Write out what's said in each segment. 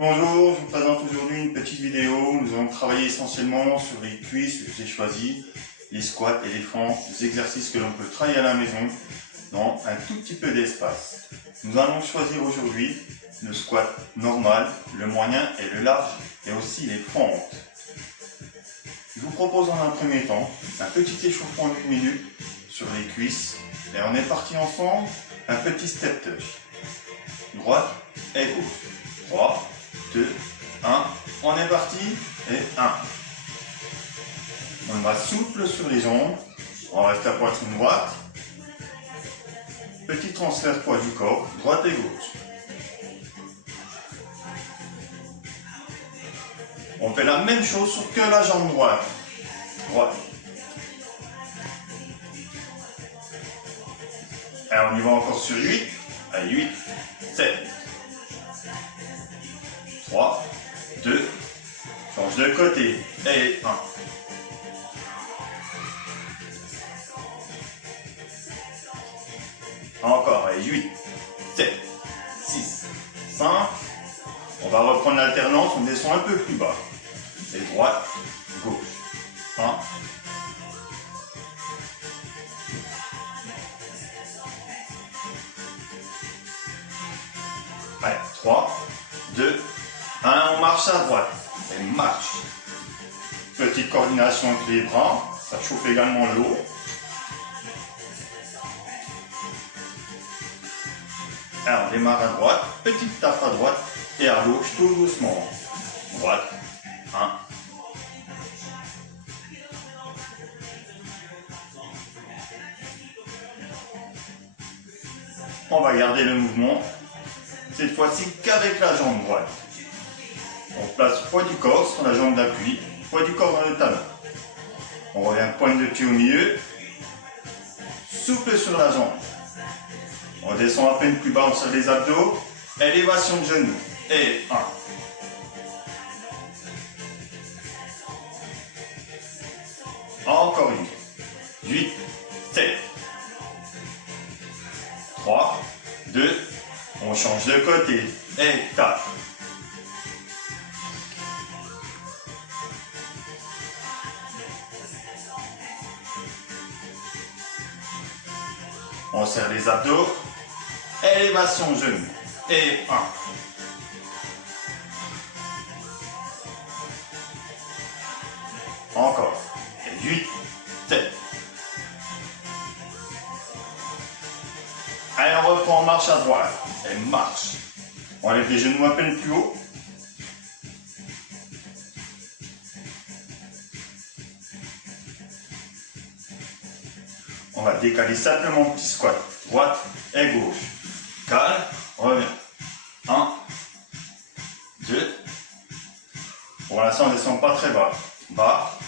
Bonjour, je vous présente aujourd'hui une petite vidéo. Nous allons travailler essentiellement sur les cuisses. J'ai choisi les squats et les fentes, des exercices que l'on peut travailler à la maison dans un tout petit peu d'espace. Nous allons choisir aujourd'hui le squat normal, le moyen et le large, et aussi les fentes. Je vous propose en un premier temps un petit échauffement d'une minute sur les cuisses. Et on est parti ensemble, un petit step touch. Droite et gauche. 3, 2, 1. On est parti. Et 1. On va souple sur les jambes. On reste la poitrine droite. Petit transfert poids du corps, droite et gauche. On fait la même chose sur que la jambe droite. Droite. Et on y va encore sur 8. Allez, 8, 7, 3, 2, change de côté. Et 1. Encore, allez, 8, 7, 6, 5. On va reprendre l'alternance, on descend un peu plus bas. Et droite, gauche. 1. Allez, 3, 2, 1, on marche à droite. Et marche. Petite coordination entre les bras, ça chauffe également le haut. Alors, on démarre à droite, petite tape à droite et à gauche tout doucement. Droite, 1. On va garder le mouvement, cette fois-ci qu'avec la jambe droite. On place poids du corps sur la jambe d'appui, poids du corps dans le talon. On revient pointe de pied au milieu, souple sur la jambe. On descend à peine plus bas, on serre les abdos, élévation de genoux. Et 1. Encore une. 8, 7, 3, 2, on change de côté. Et 4. On serre les abdos. Élévation genou. Et 1. Encore. Et 8, 7. Allez, on reprend en marche à droite. Et marche. On lève les genoux à peine plus haut. On va décaler simplement petit squat. Droite et gauche. Calme, revient. 1, 2. Pour l'instant, on ne descend pas très bas. Bas.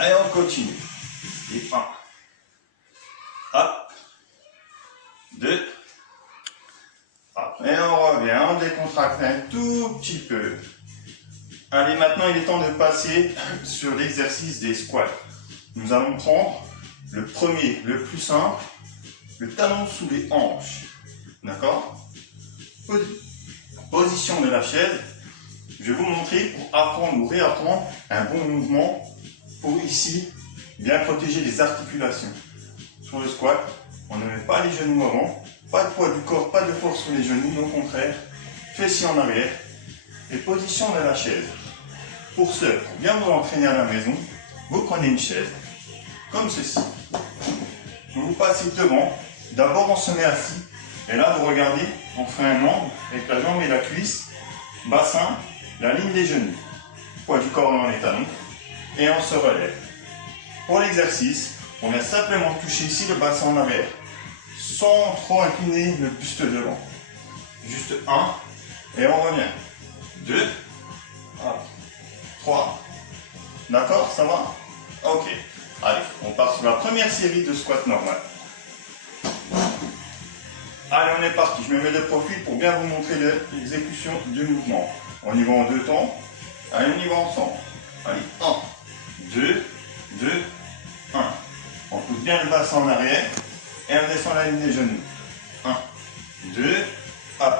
Et on continue. Et 1. Hop. 2. Hop. Et on revient, on décontracte un tout petit peu. Allez, maintenant il est temps de passer sur l'exercice des squats. Nous allons prendre le premier, le plus simple, le talon sous les hanches. D'accord? Position de la chaise. Je vais vous montrer pour apprendre ou réapprendre un bon mouvement pour ici bien protéger les articulations. Sur le squat, on ne met pas les genoux avant, pas de poids du corps, pas de force sur les genoux, mais au contraire, fessiers en arrière et position de la chaise. Pour ce, pour bien vous entraîner à la maison, vous prenez une chaise, comme ceci. Vous passez devant, d'abord on se met assis, et là vous regardez, on fait un angle avec la jambe et la cuisse, bassin, la ligne des genoux, poids du corps dans les talons, et on se relève. Pour l'exercice, on vient simplement toucher ici le bassin en arrière, sans trop incliner le buste devant. Juste 1, et on revient. 2, 3, d'accord, ça va? Ok, allez, on part sur la première série de squats normal. Allez, on est parti, je me mets de profil pour bien vous montrer l'exécution du mouvement. On y va en 2 temps, allez, on y va ensemble. Allez, 1, 2, 2, 1. On pousse bien le bassin en arrière et on descend la ligne des genoux. 1, 2, hop.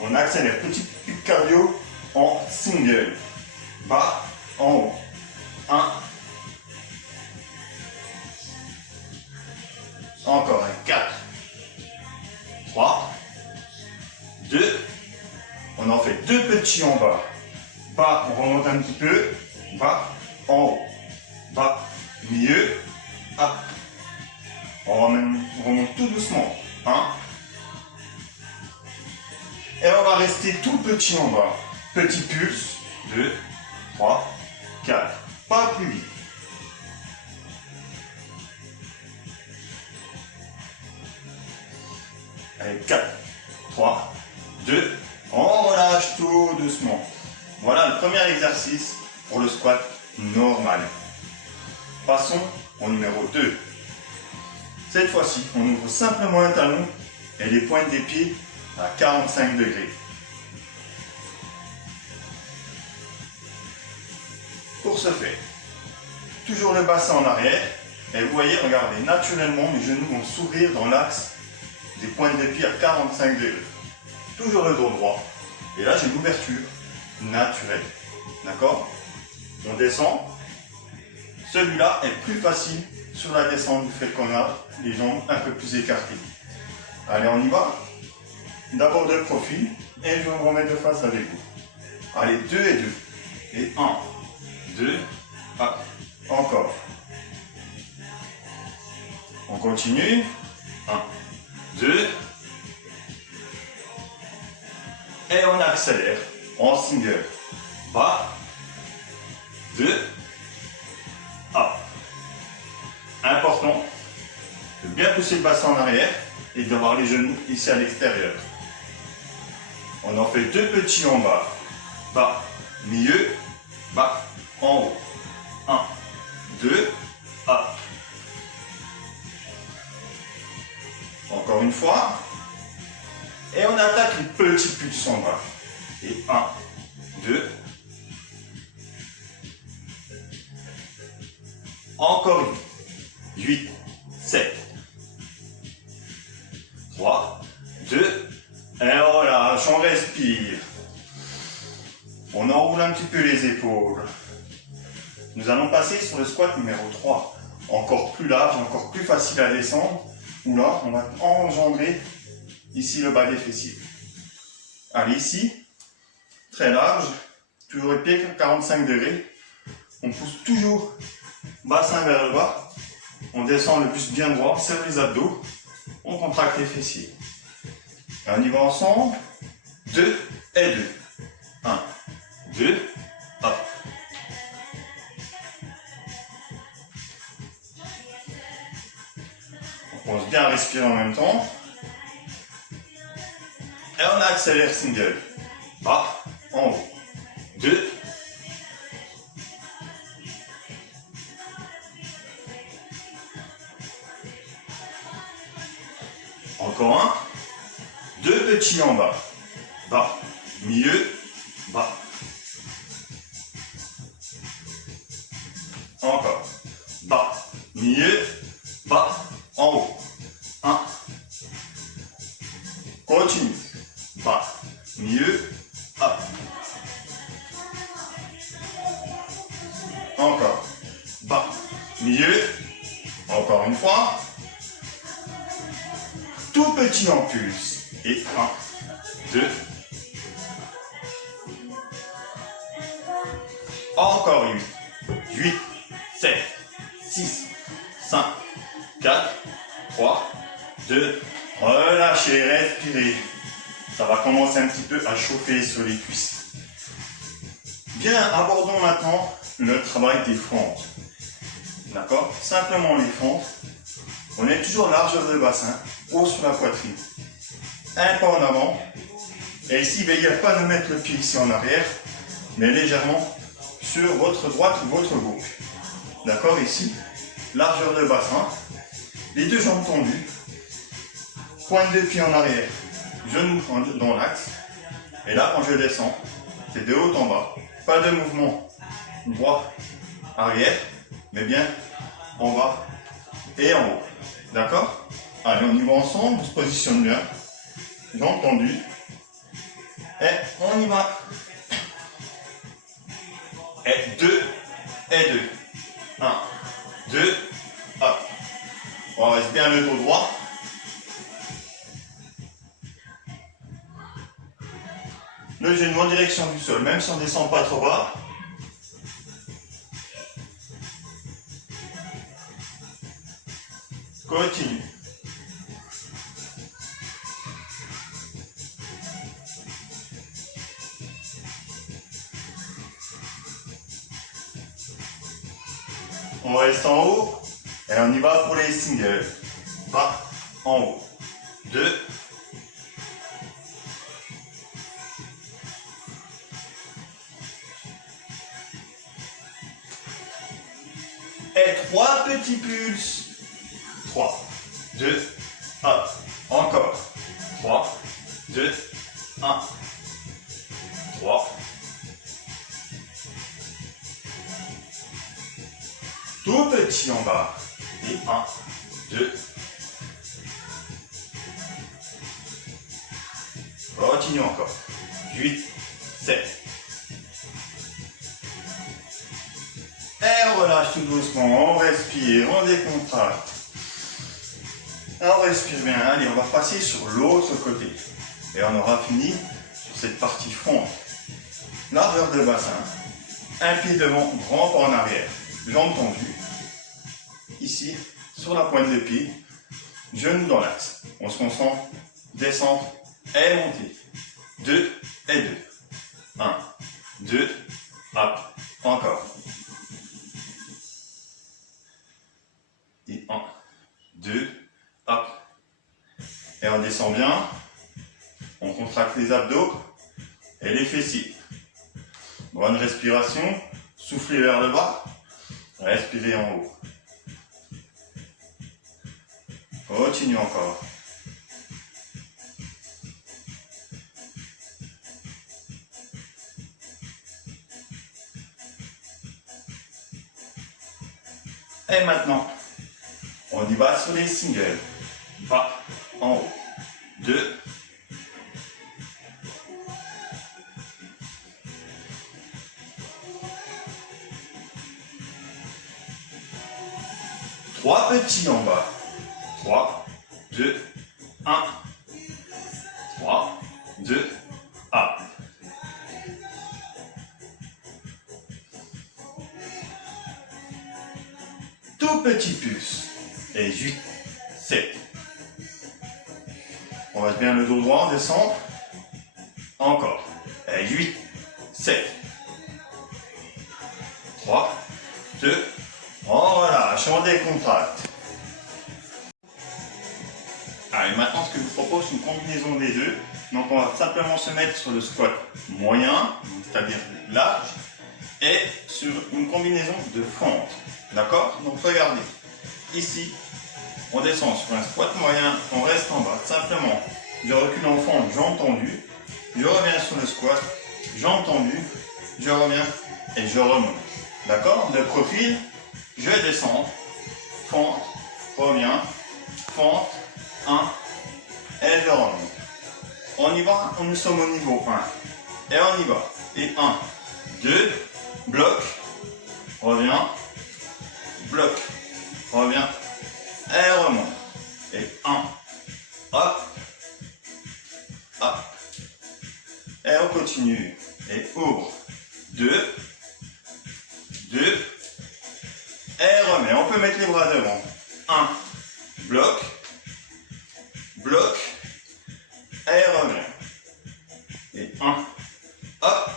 On accélère, petit pic cardio en single. Bas, en haut. 1. Encore un 4. 3. 2. On en fait 2 petits en bas. Bas, on remonte un petit peu. Bas, en haut. Bas, milieu. Up. On remonte tout doucement. 1. Et on va rester tout petit en bas. Petit pulse. 2, 3, 4. Pas plus vite. Allez, 4, 3, 2. On relâche tout doucement. Voilà le premier exercice pour le squat normal. Passons au numéro 2. Cette fois-ci, on ouvre simplement un talon et les pointes des pieds à 45 degrés. Pour ce faire, toujours le bassin en arrière. Et vous voyez, regardez, naturellement, mes genoux vont s'ouvrir dans l'axe des pointes des pieds à 45 degrés. Toujours le dos droit. Et là, j'ai une ouverture naturelle. D'accord? On descend. Celui-là est plus facile sur la descente du fait qu'on a les jambes un peu plus écartées. Allez, on y va. D'abord de profil et je vais me remettre de face avec vous. Allez, 2 et 2. Et 1, 2, hop. Encore. On continue. 1, 2. Et on accélère en single. Bas, 2, hop. Important de bien pousser le bassin en arrière et d'avoir les genoux ici à l'extérieur. On en fait 2 petits en bas. Bas, milieu, bas, en haut. 1, 2, hop. Encore une fois. Et on attaque les petits pulses en bas. Et 1, 2. Encore une. 8, 7. 3, 2. Et on relâche, on respire. On enroule un petit peu les épaules. Nous allons passer sur le squat numéro 3. Encore plus large, encore plus facile à descendre. Où là, on va engendrer ici le bas des fessiers. Allez, ici, très large, toujours les pieds 45 degrés. On pousse toujours bassin vers le bas. On descend le buste bien droit, serre les abdos. On contracte les fessiers. Et on y va ensemble. 2 et 2. 1, 2, hop. On pense bien respirer en même temps. Et on accélère single. Bas, en haut. 2. Encore un. 2 petits en bas. Bas, milieu, bas. Encore. Bas, milieu, bas, en haut. 1. Continue. Bas, milieu, hop. Encore. Bas, milieu. Encore une fois. Tout petit en pulse. Et 1, 2. Encore une. 8, 7, 6, 5, 4, 3, 2. Relâchez, respirez. Ça va commencer un petit peu à chauffer sur les cuisses. Bien, abordons maintenant le travail des fentes. D'accord? Simplement les fentes. On est toujours largeur de bassin, haut sur la poitrine. Un pas en avant. Et ici, veillez à ne pas mettre le pied ici en arrière, mais légèrement sur votre droite ou votre gauche. D'accord? Ici, largeur de bassin. Les 2 jambes tendues. Pointe de pied en arrière. Genoux dans l'axe. Et là, quand je descends, c'est de haut en bas. Pas de mouvement droit, arrière, mais bien en bas et en haut. D'accord? Allez, on y va ensemble, on se positionne bien. Jambes tendues. Et on y va. Et 2, et 2. 1, 2, hop. On reste bien le dos droit. Le genou en direction du sol, même si on ne descend pas trop bas. Continue. On reste en haut et on y va pour les singles. Bas, en haut. 2. Et 3 petits pulses. 3, 2, hop. Encore. 3, 2, 1. 3. Tout petit en bas. Et 1, 2. Continue encore. 8, 7. Et on relâche tout doucement. On respire, on décontracte. On respire bien. Allez, on va passer sur l'autre côté. Et on aura fini sur cette partie front. Largeur de bassin. Un pied devant, grand pas en arrière. Jambes tendues. Ici, sur la pointe de pied. Genoux dans l'axe. On se concentre. Descente et montée. 2 et 2. 1, 2, hop. Encore. Et 1, 2, hop. Et on descend bien. On contracte les abdos et les fessiers. Bonne respiration. Soufflez vers le bas. Respirez en haut. Continue encore. Et maintenant, on y va sur les singles. Bas, en haut. 2. Trois petits en bas. 3, 2, 1. 3, 2, 1. Tout petit pulse. Et 8, 7. On reste bien le dos droit, on descend. Encore. Et 8, 7. 3, 2, on relâche, on décontracte. Allez, maintenant ce que je vous propose, c'est une combinaison des deux. Donc on va simplement se mettre sur le squat moyen, c'est-à-dire large, et sur une combinaison de fente. D'accord? Donc regardez, ici, on descend sur un squat moyen, on reste en bas. Simplement, je recule en fente, jambes tendues, je reviens sur le squat, jambes tendues, je reviens et je remonte. D'accord? De profil, je descends, fente, reviens, fente, 1, et je remonte. On y va, nous sommes au niveau 1. Et on y va. Et 1, 2, bloc, reviens, bloc, reviens, et remonte. Et 1, hop, hop. Et on continue. Et ouvre. 2, 2, et remet. On peut mettre les bras devant. 1, bloc, bloc, et reviens. Et 1, hop,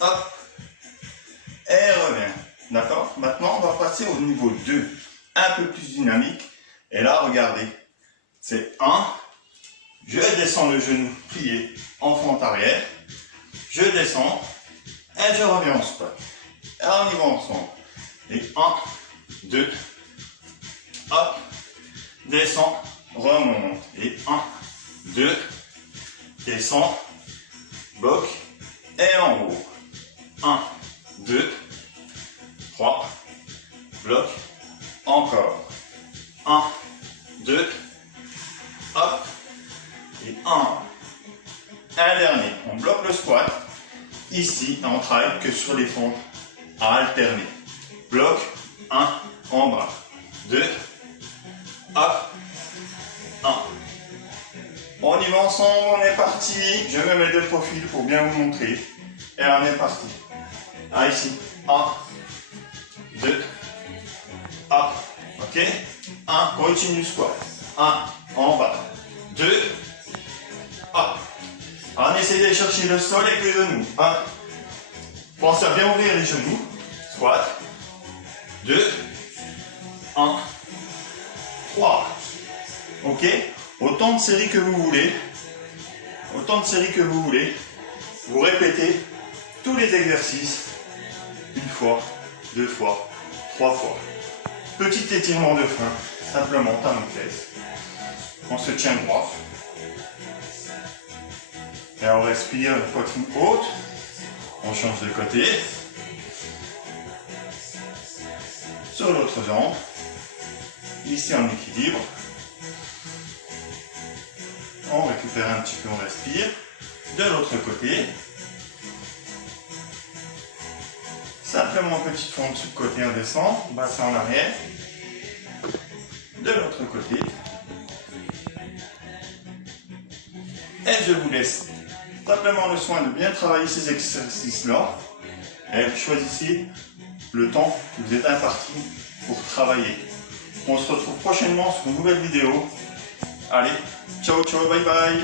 hop, et reviens. D'accord? Maintenant, on va passer au niveau 2, un peu plus dynamique. Et là, regardez, c'est 1, je descends le genou plié en fente arrière, je descends, et je reviens en squat. Et on y va ensemble. Et 1, 2, hop, descends, remonte. Et 1, 2, descends, bloc, et en haut. 1, 2, 3, bloc, encore. 1, 2, hop, et 1. Un dernier, on bloque le squat. Ici, on travaille que sur les fentes à alterner. Bloc, 1, en bas, 2, hop, 1. On y va ensemble, on est parti. Je me mets de profil pour bien vous montrer. Et on est parti. Ah, ici, 1, 2, hop, ok. 1, continue squat. 1, en bas, 2, hop. On essaie d'aller chercher le sol avec les genoux. 1. Pensez à bien ouvrir les genoux. Squat. 2. 1. 3. Ok. Autant de séries que vous voulez. Autant de séries que vous voulez. Vous répétez tous les exercices. 1 fois, 2 fois, 3 fois. Petit étirement de frein. Simplement talon de fesses. On se tient droit. Et on respire une poitrine haute. On change de côté. Sur l'autre jambe. Ici en équilibre. On récupère un petit peu, on respire. De l'autre côté. Simplement petite fente sur le côté, on descend. Bassin en arrière. De l'autre côté. Et je vous laisse simplement le soin de bien travailler ces exercices-là. Et choisissez le temps que vous êtes imparti pour travailler. On se retrouve prochainement sur une nouvelle vidéo. Allez, ciao, ciao, bye bye.